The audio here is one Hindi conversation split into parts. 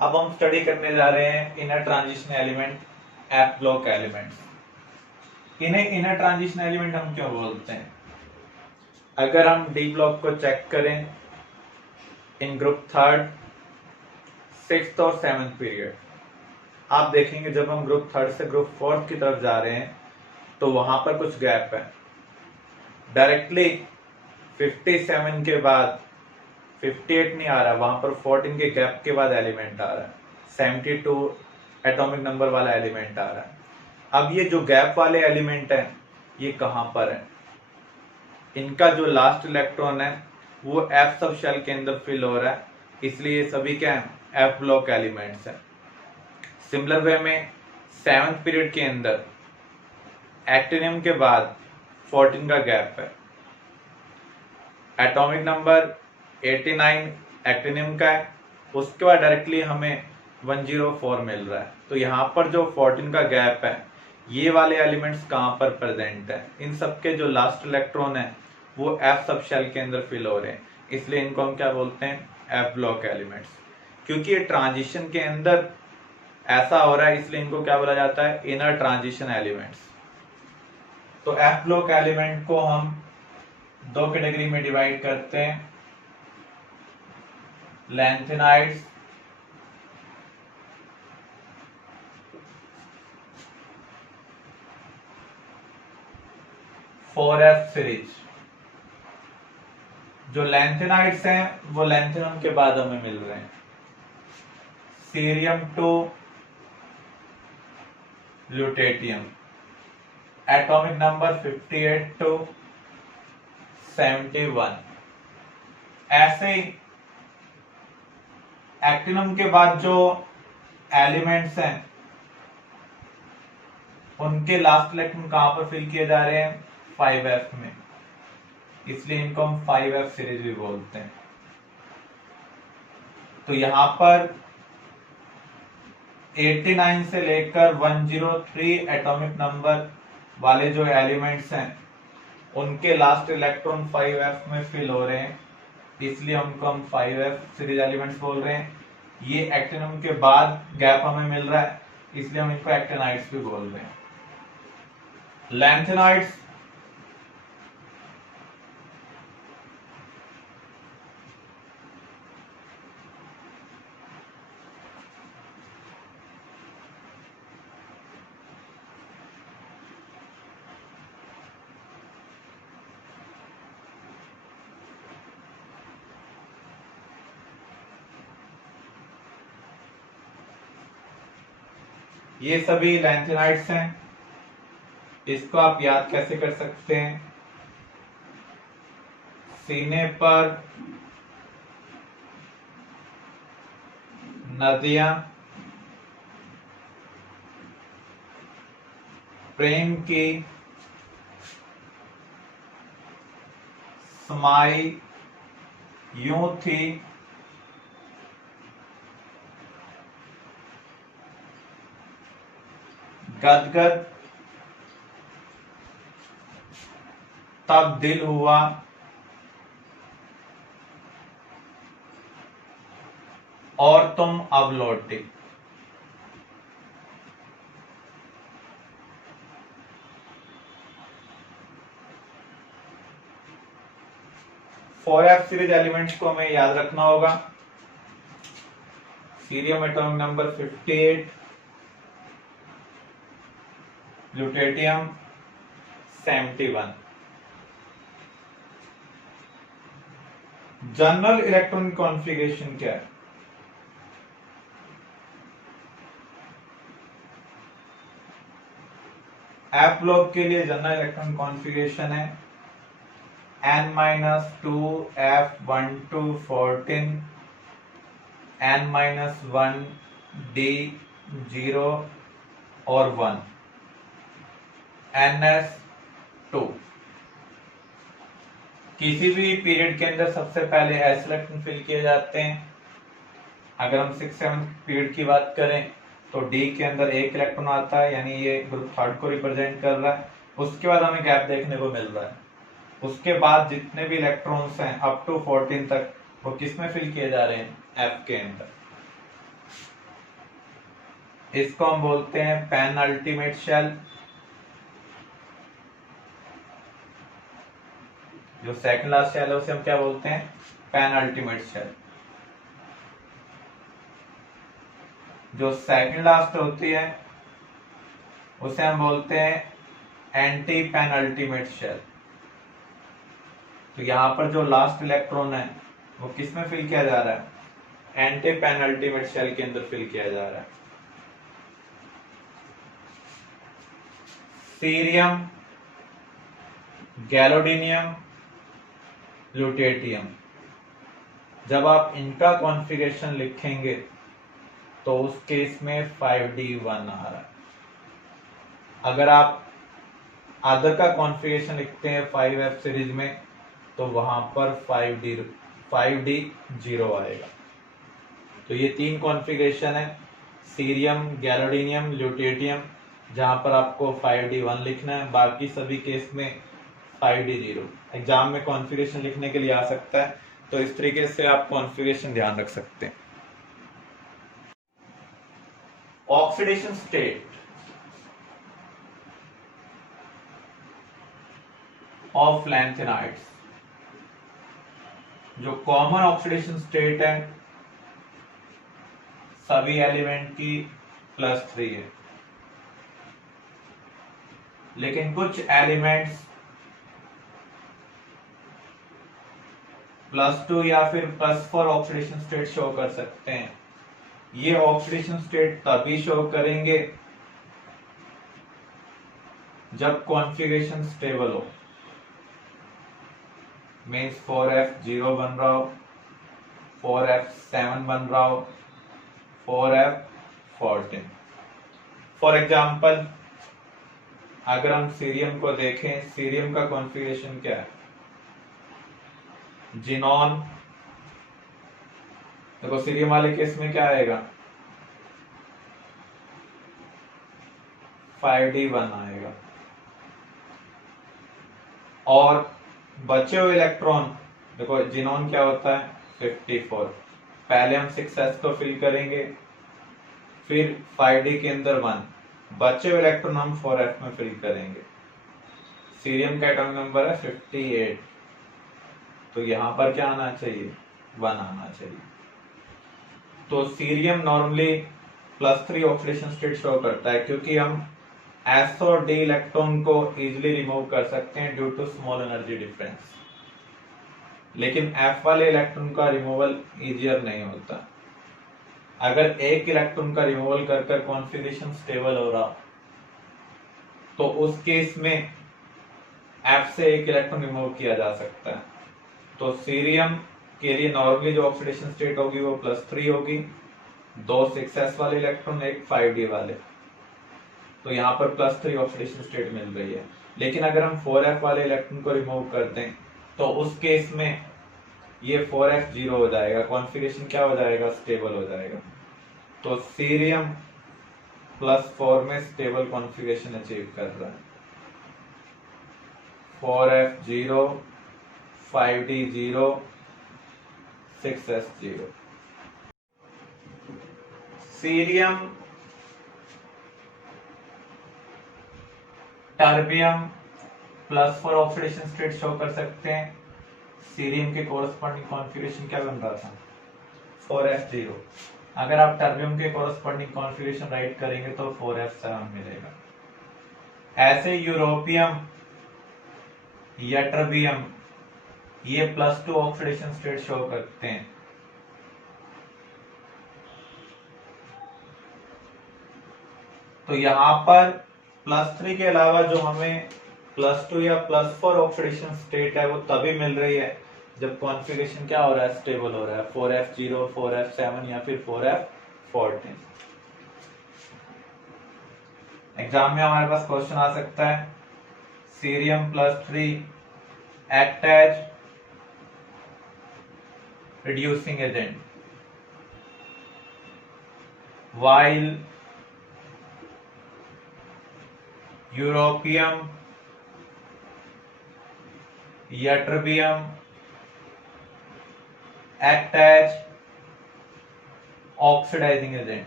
अब हम स्टडी करने जा रहे हैं inner transition element F block elements. इन्हें इनर ट्रांजिशन एलिमेंट हम क्यों बोलते हैं? अगर हम डी ब्लॉक को चेक करें इन ग्रुप थर्ड, सिक्स्थ और सेवंथ पीरियड, आप देखेंगे जब हम ग्रुप थर्ड से ग्रुप फोर्थ की तरफ जा रहे हैं तो वहां पर कुछ गैप है। डायरेक्टली 57 के बाद 58 नहीं आ रहा, वहां पर 14 के गैप के बाद एलिमेंट आ रहा है, 72 एटॉमिक नंबर वाला एलिमेंट आ रहा है। अब ये जो गैप वाले एलिमेंट है ये कहां पर है? इनका जो लास्ट इलेक्ट्रॉन है वो एफ सब शेल के अंदर फिल हो रहा है, इसलिए ये सभी क्या है? एफ ब्लॉक एलिमेंट्स है। सिमिलर वे में सेवंथ पीरियड के अंदर एक्टिनियम के बाद 14 का गैप है, एटॉमिक नंबर 89 एक्टिनियम का है, उसके बाद डायरेक्टली हमें 104 मिल रहा है। तो यहाँ पर जो 14 का गैप है ये वाले एलिमेंट्स कहाँ पर प्रेजेंट है? इन सबके जो लास्ट इलेक्ट्रॉन है वो एफ सब शेल के अंदर फिल हो रहे हैं, इसलिए इनको हम क्या बोलते हैं? F block elements. क्योंकि ये ट्रांजिशन के अंदर ऐसा हो रहा है इसलिए इनको क्या बोला जाता है? Inner transition elements. तो एफ ब्लॉक एलिमेंट को हम दो कैटेगरी में डिवाइड करते हैं, लैंथेनाइड्स फोर एफ सीरीज। जो लैंथेनाइड्स हैं वो लैंथेनम के बाद हमें मिल रहे हैं, cerium 2 lutetium, atomic number 58 to 71। ऐसे ही एक्टिनम के बाद जो एलिमेंट्स हैं उनके लास्ट इलेक्ट्रॉन कहां पर फिल किए जा रहे हैं? 5f में, इसलिए इनको हम 5f सीरीज भी बोलते हैं। तो यहां पर 89 से लेकर 103 एटॉमिक नंबर वाले जो एलिमेंट्स हैं उनके लास्ट इलेक्ट्रॉन 5f में फिल हो रहे हैं, इसलिए उनको हम 5f सीरीज एलिमेंट्स बोल रहे हैं। ये एक्टिनम के बाद गैप हमें मिल रहा है इसलिए हम इनको एक्टिनाइड्स भी बोल रहे हैं। लैंथेनाइड्स ये सभी लैंथेनाइड्स हैं। इसको आप याद कैसे कर सकते हैं? सीने पर नदियां प्रेम की समाई यूं थी, गदगद तब दिल हुआ, और तुम अब लौटे। फोर एफ सीरीज एलिमेंट्स को हमें याद रखना होगा। Cerium atomic number 58, lutetium 71। General electron configuration क्या है? एफ ब्लॉक के लिए जनरल इलेक्ट्रॉन कॉन्फ़िगरेशन है n-2 f12 14 n-1 d 0 और 1 ns2। किसी भी पीरियड के अंदर सबसे पहले एस इलेक्ट्रॉन फिल किए जाते हैं। अगर हम 6-7 पीरियड की बात करें तो डी के अंदर एक इलेक्ट्रॉन आता है, यानी ये ग्रुप थर्ड को रिप्रेजेंट कर रहा है। उसके बाद हमें गैप देखने को मिल रहा है। उसके बाद जितने भी इलेक्ट्रॉन्स हैं अप टू 14 तक वो किस में फिल किए जा रहे हैं? एफ के अंदर। इसको हम बोलते हैं पेन अल्टीमेट शेल। जो सेकंड लास्ट शेल है उसे हम क्या बोलते हैं, पेन अल्टीमेट शेल। जो सेकंड लास्ट होती है उसे हम बोलते हैं एंटी पेन अल्टीमेट शेल। तो यहां पर जो लास्ट इलेक्ट्रॉन है वो किस में फिल किया जा रहा है, एंटी पेन अल्टीमेट शेल के अंदर फिल किया जा रहा है। सीरियम, गैलोडीनियम, ल्यूटेटियम, जब आप इनका कॉन्फ़िगरेशन लिखेंगे तो उस केस में 5D1 आ रहा है। अगर आप अदर का कॉन्फ़िगरेशन लिखते हैं 5F सीरीज में तो वहां पर 5D0 आएगा। तो ये तीन कॉन्फ़िगरेशन है, सीरियम, गैलोडीनियम, ल्यूटेटियम, जहां पर आपको 5D1 लिखना है, बाकी सभी केस में 5D0। एग्जाम में कॉन्फ़िगरेशन लिखने के लिए आ सकता है, तो इस तरीके से आप कॉन्फ़िगरेशन ध्यान रख सकते हैं। ऑक्सीडेशन स्टेट ऑफ लैंथेनाइड्स, जो कॉमन ऑक्सीडेशन स्टेट है सभी एलिमेंट की +3 है, लेकिन कुछ एलिमेंट्स +2 या फिर +4 ऑक्सीडेशन स्टेट शो कर सकते हैं। ये ऑक्सीडेशन स्टेट तभी शो करेंगे जब कॉन्फ़िगरेशन स्टेबल हो, मीन्स 4F0 बन रहा हो, 4F7 बन रहा हो, 4F14। फॉर एग्जाम्पल अगर हम सीरियम को देखें, सीरियम का कॉन्फ़िगरेशन क्या है, जिनॉन। देखो सीरियम वाले केस में क्या आएगा, 5D1 आएगा। और बचे हुए इलेक्ट्रॉन, देखो जिनॉन क्या होता है 54, पहले हम 6s को फिल करेंगे, फिर 5D के अंदर 1, बचे हुए इलेक्ट्रॉन हम 4F में फिल करेंगे। सीरियम का एटॉमिक नंबर है 58, तो यहां पर क्या आना चाहिए, 1 आना चाहिए। तो cerium normally +3 oxidation state show करता है, क्योंकि हम S और D इलेक्ट्रॉन को इजिली रिमूव कर सकते हैं due to small energy difference, लेकिन F वाले इलेक्ट्रॉन का रिमूवल इजियर नहीं होता। अगर एक इलेक्ट्रॉन का रिमूवल कर कर कॉन्फ़िगरेशन स्टेबल हो रहा तो उस केस में F से एक इलेक्ट्रॉन रिमूव किया जा सकता है। तो सीरियम के लिए नॉर्मली जो ऑक्सीडेशन स्टेट होगी वो +3 होगी, 2 6s वाले इलेक्ट्रॉन, एक 5D वाले, तो यहाँ पर +3 ऑक्सीडेशन स्टेट मिल रही है। लेकिन अगर हम 4F वाले इलेक्ट्रॉन को रिमूव कर दें तो उस केस में ये 4F0 हो जाएगा, कॉन्फ़िगरेशन क्या हो जाएगा, स्टेबल हो जाएगा। तो सीरियम +4 में स्टेबल कॉन्फ़िगरेशन अचीव कर रहा है, 4F0, 5D0, 6S0। Cerium, terbium +4 oxidation state show कर सकते हैं। सीरियम के कोरस्पॉन्डिंग कॉन्फ़िगरेशन क्या बन रहा था, 4F0। अगर आप टर्बियम के कोरस्पॉन्डिंग कॉन्फ़िगरेशन राइट करेंगे तो 4F7 मिलेगा। ऐसे यूरोपियम, यट्रबियम, ये +2 ऑक्सीडेशन स्टेट शो करते हैं। तो यहां पर +3 के अलावा जो हमें +2 या +4 ऑक्सीडेशन स्टेट है वो तभी मिल रही है जब कॉन्फ़िगरेशन क्या हो रहा है, स्टेबल हो रहा है, 4F0, 4F7 या फिर 4F14। एग्जाम में हमारे पास क्वेश्चन आ सकता है, cerium +3 act as reducing agent while europium, ytterbium act as oxidizing agent।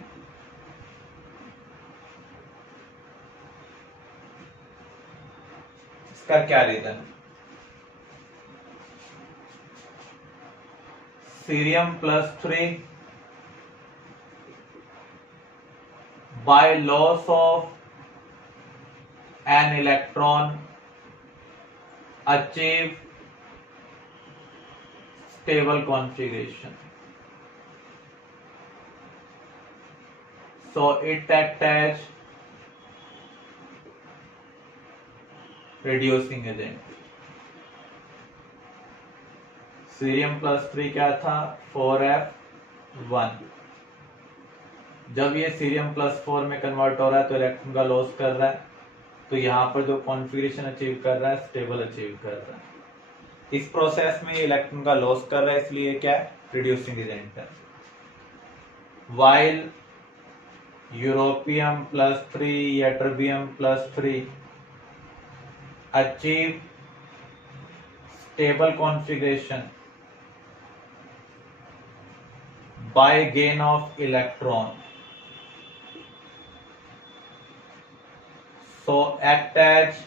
इसका क्या reason? Cerium+3 by loss of an electron achieve stable configuration. So it act as reducing agent. Cerium+3 क्या था? 4f1. जब ये Cerium+4 में कन्वर्ट हो रहा है तो इलेक्ट्रॉन का लॉस कर रहा है, तो यहाँ पर जो कॉन्फ़िगरेशन अचीव कर रहा है स्टेबल अचीव कर रहा है। इस प्रोसेस में ये इलेक्ट्रॉन का लॉस कर रहा है, इसलिए क्या है? रिड्यूसिंग एजेंट है। वाइल यूरोपियम+3 या टर्बियम+3 achieve stable configuration by gain of electron, so act as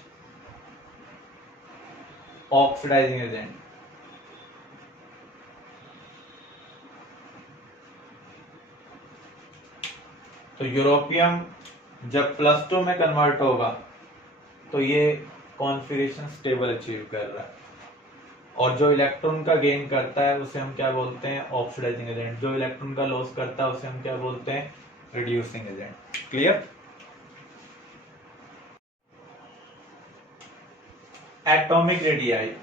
oxidizing agent. तो यूरोपियम जब +2 में कन्वर्ट होगा तो ये कॉन्फ़िगरेशन स्टेबल अचीव कर रहा है, और जो इलेक्ट्रॉन का गेन करता है उसे हम क्या बोलते हैं? Oxidizing agent. जो इलेक्ट्रॉन का लॉस करता है उसे हम क्या बोलते हैं? Reducing agent. Clear? Atomic radii.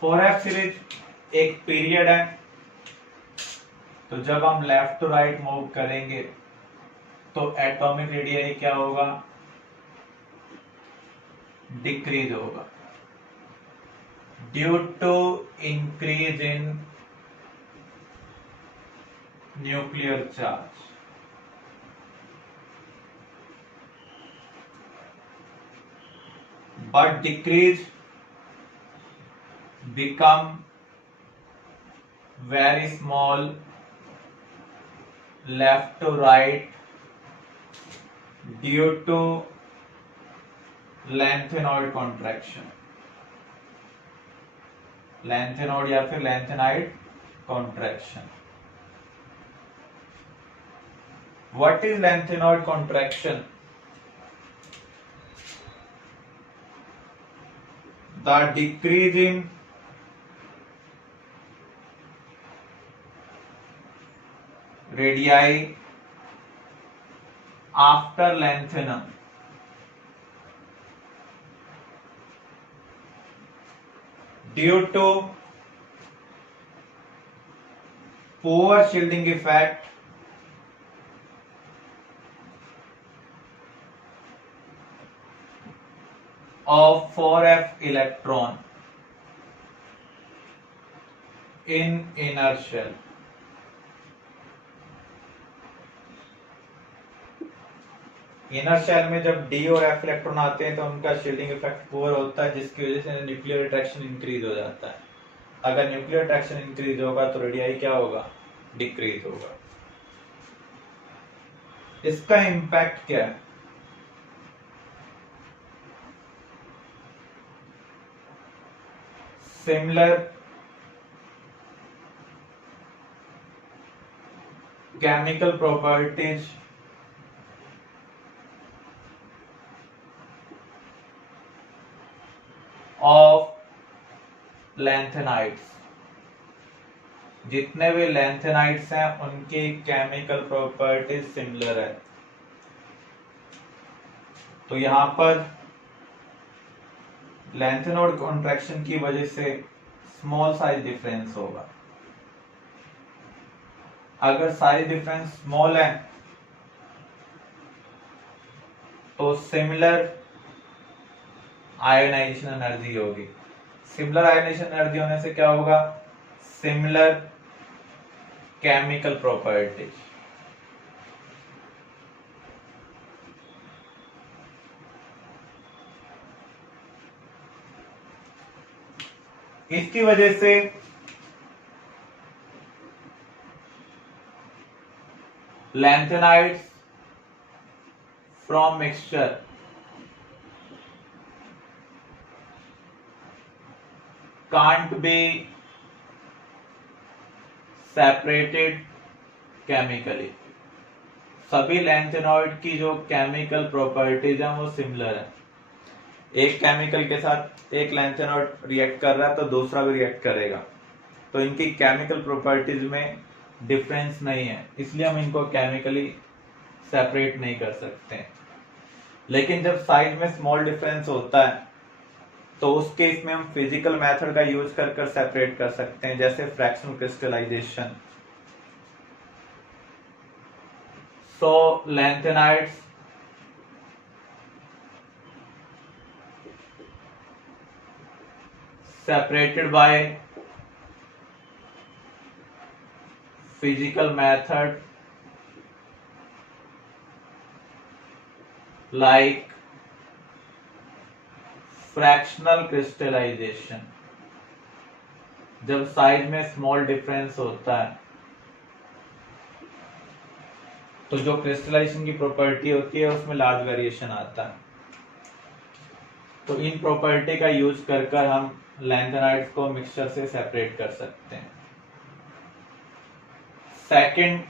Four F series एक पीरियड है, तो जब हम लेफ्ट टू राइट मूव करेंगे तो एटॉमिक रेडियाई क्या होगा? डिक्रीज होगा due to increase in nuclear charge. But decrease become very small left to right due to lengthenoid contraction, lengthenoid या फिर lengthenide contraction. What is lengthenoid contraction? The decrease in radii after lengthening due to poor shielding effect of 4f electron in inner shell. Inner shell में जब डी और एफ इलेक्ट्रॉन आते हैं तो उनका शील्डिंग इफेक्ट पुअर होता है, जिसकी वजह से न्यूक्लियर अट्रैक्शन इंक्रीज हो जाता है। अगर न्यूक्लियर अट्रैक्शन इंक्रीज होगा तो रेडियाई क्या होगा? डिक्रीज होगा। इसका इम्पैक्ट क्या है? Similar chemical properties of lanthanides. जितने भी लैंथेनाइड्स हैं उनकी केमिकल प्रॉपर्टीज सिमिलर है, तो यहां पर लैंथेनोड कॉन्ट्रैक्शन की वजह से स्मॉल साइज डिफरेंस होगा। अगर साइज डिफरेंस स्मॉल है तो सिमिलर आयोनाइजेशन एनर्जी होगी। सिमिलर आयोनाइजेशन एनर्जी होने से क्या होगा? Similar chemical properties. इसकी वजह से lanthanides from mixture can't be separated chemically। सभी लैंथेनॉइड की जो केमिकल प्रॉपर्टीज हैं वो सिमिलर है। एक केमिकल के साथ एक लैंथेनॉइड रिएक्ट कर रहा है तो दूसरा भी रिएक्ट करेगा, तो इनकी केमिकल प्रॉपर्टीज में डिफरेंस नहीं है, इसलिए हम इनको केमिकली सेपरेट नहीं कर सकते। लेकिन जब साइज में स्मॉल डिफरेंस होता है तो उस केस में हम फिजिकल मेथड का यूज कर कर सेपरेट कर सकते हैं, जैसे fractional crystallization. So lanthanides separated by physical method like fractional crystallization। जब साइज में स्मॉल डिफरेंस होता है तो जो क्रिस्टलाइजेशन की प्रॉपर्टी होती है उसमें लार्ज वेरिएशन आता है, तो इन प्रॉपर्टी का यूज कर कर हम लैंथेनाइड्स को मिक्सचर से सेपरेट कर सकते हैं। Second,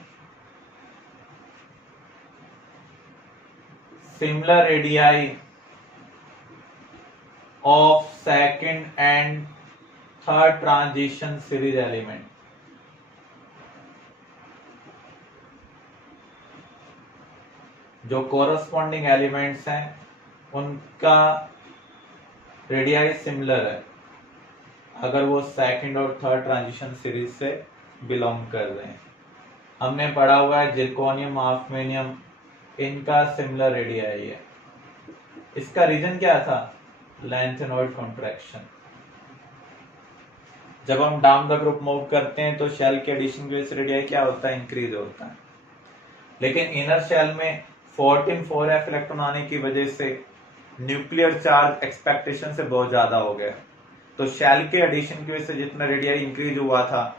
similar radii of second and third transition series element. जो कोरस्पॉन्डिंग एलिमेंट्स हैं उनका रेडियाई सिमिलर है अगर वो सेकंड और थर्ड ट्रांजिशन सीरीज से बिलोंग कर रहे हैं। हमने पढ़ा हुआ है जिरकोनियम, ऑस्मियम, इनका सिमिलर रेडियाई है। इसका रीजन क्या था? Lanthanoid contraction. जब हम डाउन द ग्रुप मूव करते हैं तो शेल के एडिशन की वजह से रेडियाई क्या होता है? इंक्रीज होता है। लेकिन इनर शेल में 14 4f इलेक्ट्रॉन आने की वजह से न्यूक्लियर चार्ज एक्सपेक्टेशन से बहुत ज्यादा हो गया, तो शेल के एडिशन की वजह से जितना रेडियाई इंक्रीज हुआ था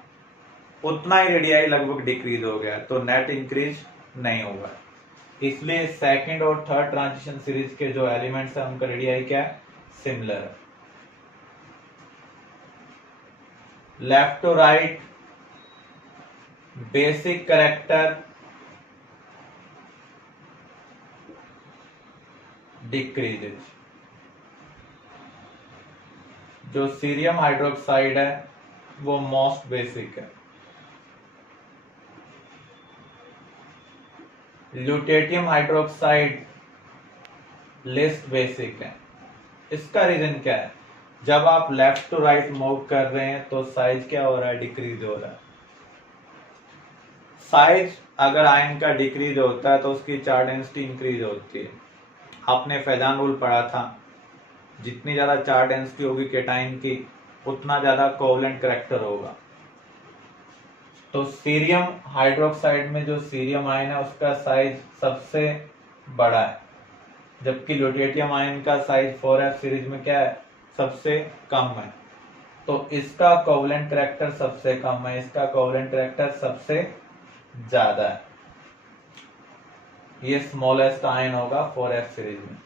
उतना ही रेडियाई लगभग डिक्रीज हो गया, तो नेट इंक्रीज नहीं होगा। इसलिए सेकंड और थर्ड ट्रांजिशन सीरीज के जो एलिमेंट्स है उनका रेडियाई क्या है? सिमिलर है। Left to right basic character decreases. जो सीरियम हाइड्रोक्साइड है वो मोस्ट बेसिक है। ल्यूटेटियम हाइड्रोक्साइड लिस्ट बेसिक है। इसका रीजन क्या है? जब आप लेफ्ट टू राइट मूव कर रहे हैं तो साइज क्या हो रहा है? डिक्रीज हो रहा है। साइज अगर आयन का डिक्रीज होता है तो उसकी चार्ज डेंसिटी इंक्रीज होती है। आपने फैजान रूल पढ़ा था, जितनी ज्यादा चार्ज डेंसिटी होगी केटाइन की उतना ज्यादा कोवलेंट करैक्टर होगा। तो सीरियम हाइड्रोक्साइड में जो सीरियम आयन है उसका साइज सबसे बड़ा है, जबकि ल्यूटेटियम आयन का साइज 4f सीरीज में क्या है? सबसे कम है। तो इसका कोवलेंट करैक्टर सबसे कम है, इसका कोवलेंट करैक्टर सबसे ज्यादा है। ये स्मॉलेस्ट आयन होगा 4f सीरीज में।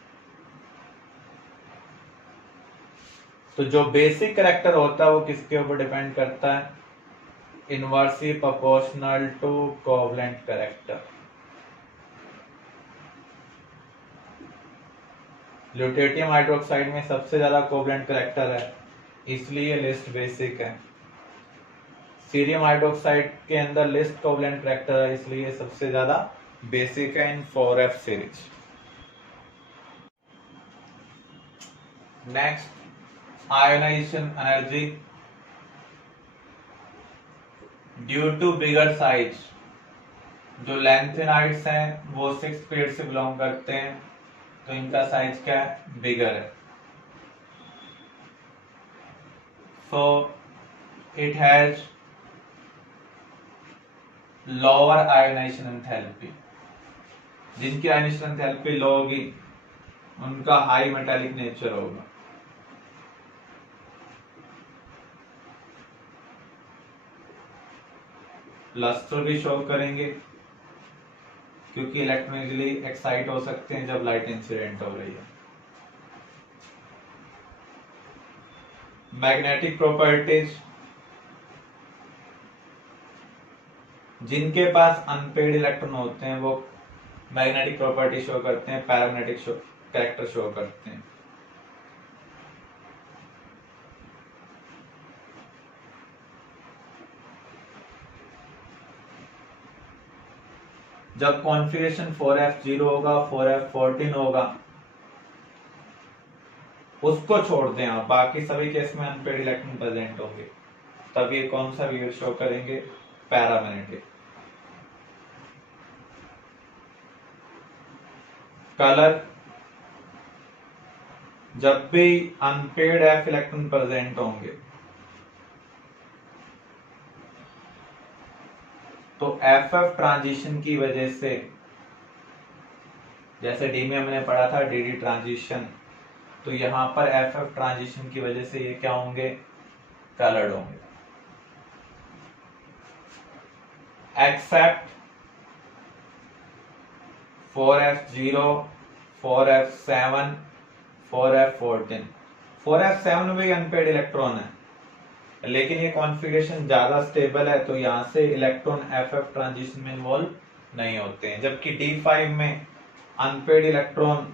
तो जो बेसिक करैक्टर होता है वो किसके ऊपर डिपेंड करता है? Inversely proportional to covalent character. Lutetium hydroxide में सबसे ज्यादा कोवलेंट करैक्टर है, इसलिए लिस्ट बेसिक है। सीरियम हाइड्रोक्साइड के अंदर लिस्ट कोवलेंट करैक्टर है, इसलिए सबसे ज्यादा बेसिक है in 4f series. Next, ionization energy due to bigger size. जो लैंथेनाइड्स हैं वो 6th पीरियड से बिलोंग करते हैं, तो इनका साइज क्या है? बिगर है। So it has lower ionisation enthalpy. जिनकी आयोनाइजेशन एंथैल्पी लो होगी उनका हाई मेटालिक नेचर होगा। लस्टर भी शो करेंगे। क्योंकि इलेक्ट्रॉन इजीली एक्साइट हो सकते हैं जब लाइट इंसिडेंट हो रही है। मैग्नेटिक प्रॉपर्टीज, जिनके पास अनपेड इलेक्ट्रॉन होते हैं वो मैग्नेटिक प्रॉपर्टी शो करते हैं, पैरामैग्नेटिक कैरेक्टर शो करते हैं। जब कॉन्फ़िगरेशन 4f0 होगा, 4f14 होगा, उसको छोड़ दें आप, बाकी सभी केस में अनपेड इलेक्ट्रॉन प्रेजेंट होंगे, तब ये कौन सा बिहेवियर शो करेंगे, पैरामैग्नेटिक। कलर, जब भी अनपेड एफ इलेक्ट्रॉन प्रेजेंट होंगे तो एफ एफ ट्रांजिशन की वजह से, जैसे डी में हमने पढ़ा था डी डी ट्रांजिशन, तो यहां पर एफ एफ ट्रांजिशन की वजह से ये क्या होंगे, कलर्ड होंगे। Accept 4f0, 4f7, 4f14। 4f7 में भी अनपेड इलेक्ट्रॉन है, लेकिन ये कॉन्फ़िगरेशन ज्यादा स्टेबल है, तो यहां से इलेक्ट्रॉन एफ एफ ट्रांजिशन में इन्वॉल्व नहीं होते हैं, जबकि D5 में अनपेड इलेक्ट्रॉन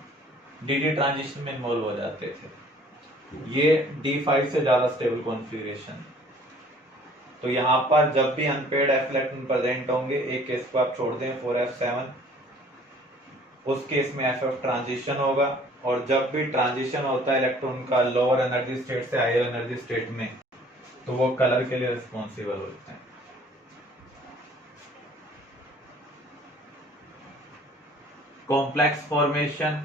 डी ट्रांजिशन में इन्वॉल्व हो जाते थे। ये D5 से ज्यादा स्टेबल कॉन्फ़िगरेशन। तो यहाँ पर जब भी अनपेड एफ इलेक्ट्रॉन प्रेजेंट होंगे, एक केस को आप छोड़ दें 4f7, उस केस में एफ एफ ट्रांजिशन होगा, और जब भी ट्रांजिशन होता है इलेक्ट्रॉन का लोअर एनर्जी स्टेट से हायर एनर्जी स्टेट में, तो वो कलर के लिए रिस्पॉन्सिबल होते हैं। Complex formation,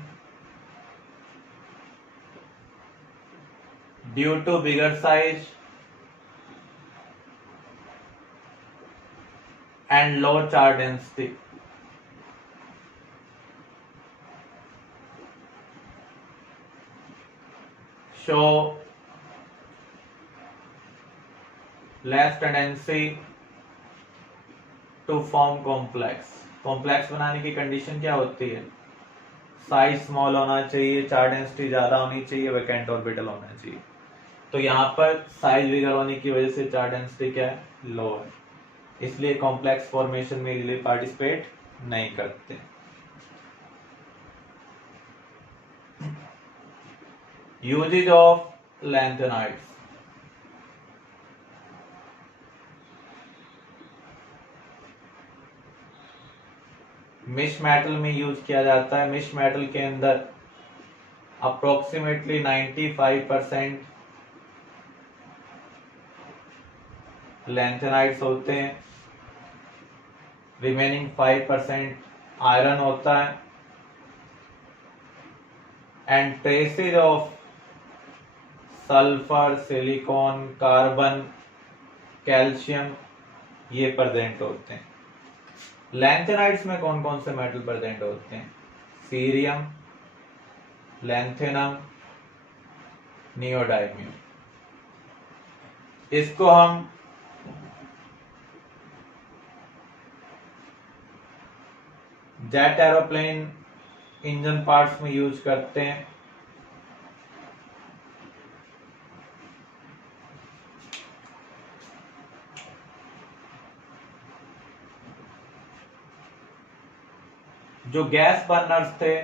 due to bigger size and low charge density, show less tendency to form complex। Complex बनाने की कंडीशन क्या होती है, साइज स्मॉल होना चाहिए, चार्ज डेंसिटी ज्यादा होनी चाहिए, वैकेंट ऑर्बिटल होना चाहिए। तो यहाँ पर साइज बिगर होने की वजह से चार्ज डेंसिटी क्या है, लो है, इसलिए कॉम्प्लेक्स फॉर्मेशन में इजीली पार्टिसिपेट नहीं करते। यूजेज ऑफ लैंथेनाइड्स, मिश मेटल में यूज किया जाता है। मिश मेटल के अंदर अप्रोक्सीमेटली 95% लैंथेनाइड्स होते हैं, रिमेनिंग 5% आयरन होता है, and traces of sulphur, silicon, carbon, calcium ये प्रेजेंट होते हैं। लैंथेनाइड्स में कौन कौन से मेटल प्रेजेंट होते हैं, सीरियम, लैंथेनम, नियोडाइमियम। इसको हम जेट एरोप्लेन इंजन पार्ट्स में यूज करते हैं। जो गैस बर्नर्स थे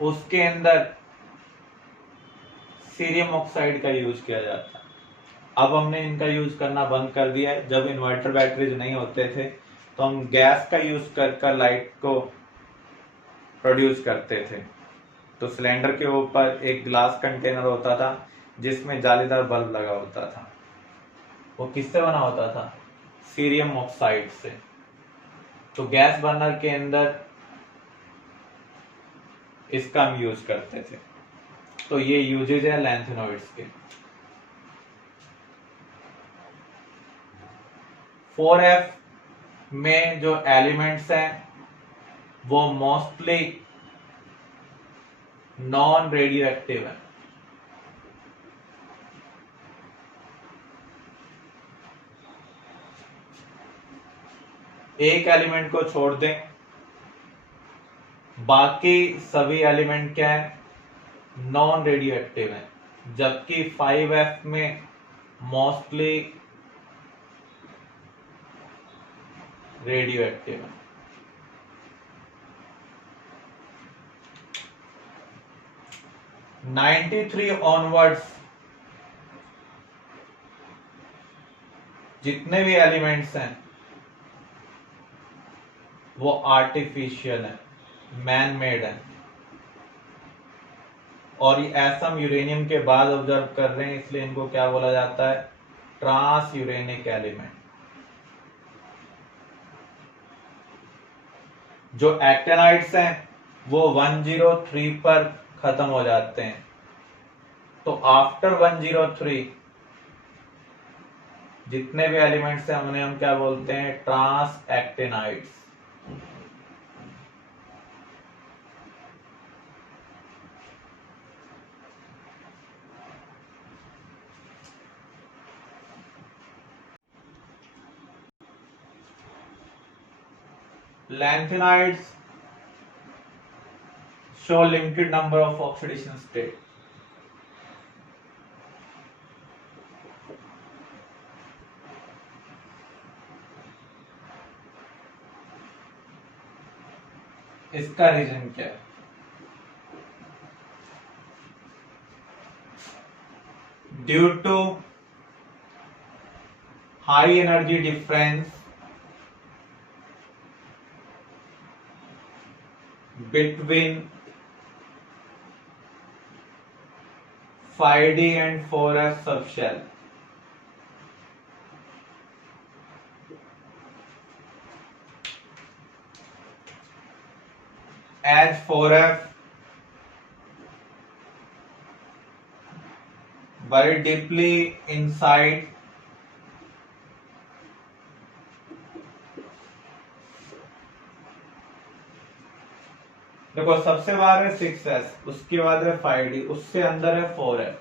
उसके अंदर सीरियम ऑक्साइड का यूज किया जाता है। अब हमने इनका यूज करना बंद कर दिया है। जब इन्वर्टर बैटरीज नहीं होते थे तो हम गैस का यूज कर लाइट को प्रोड्यूस करते थे। तो सिलेंडर के ऊपर एक ग्लास कंटेनर होता था जिसमें जालीदार बल्ब लगा होता था। वो किससे बना होता था, सीरियम ऑक्साइड से। तो गैस बर्नर के अंदर इसका हम यूज करते थे। तो ये यूजेज है लैंथेनॉइड्स के। 4f में जो एलिमेंट्स हैं वो मोस्टली नॉन रेडियो एक्टिव है। एक एलिमेंट को छोड़ दें, बाकी सभी एलिमेंट क्या है, नॉन रेडियो एक्टिव है, जबकि 5F में मोस्टली रेडियो एक्टिव है। (93) ऑनवर्ड्स जितने भी एलिमेंट्स हैं वो आर्टिफिशियल है, मैन मेड है, और ये ऐसा हम यूरेनियम के बाद ऑब्जर्व कर रहे हैं, इसलिए इनको क्या बोला जाता है, ट्रांस यूरेनिक एलिमेंट। जो एक्टेनाइड्स हैं वो 103 पर खत्म हो जाते हैं, तो आफ्टर 103 जितने भी एलिमेंट्स हैं उन्हें हम क्या बोलते हैं, trans actinides. Lanthanides show limited number of oxidation state. इसका रीजन क्या है? Due to high energy difference between 5D and 4F subshell. As 4F very deeply inside देखो, सबसे बाहर है 6s, उसके बाद है 5D, उससे अंदर है 4f।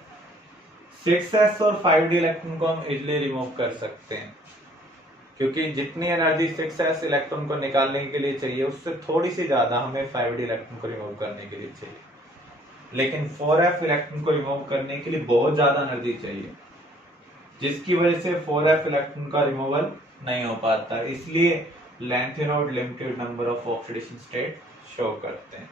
6s और 5D इलेक्ट्रॉन को हम इजिली रिमूव कर सकते हैं, क्योंकि जितनी एनर्जी 6s इलेक्ट्रॉन को निकालने के लिए चाहिए उससे थोड़ी सी ज्यादा हमें 5D इलेक्ट्रॉन को रिमूव करने के लिए चाहिए, लेकिन 4f इलेक्ट्रॉन को रिमूव करने के लिए बहुत ज्यादा एनर्जी चाहिए, जिसकी वजह से 4f इलेक्ट्रॉन का रिमूवल नहीं हो पाता। इसलिए lanthanoid limited number of oxidation state show करते हैं।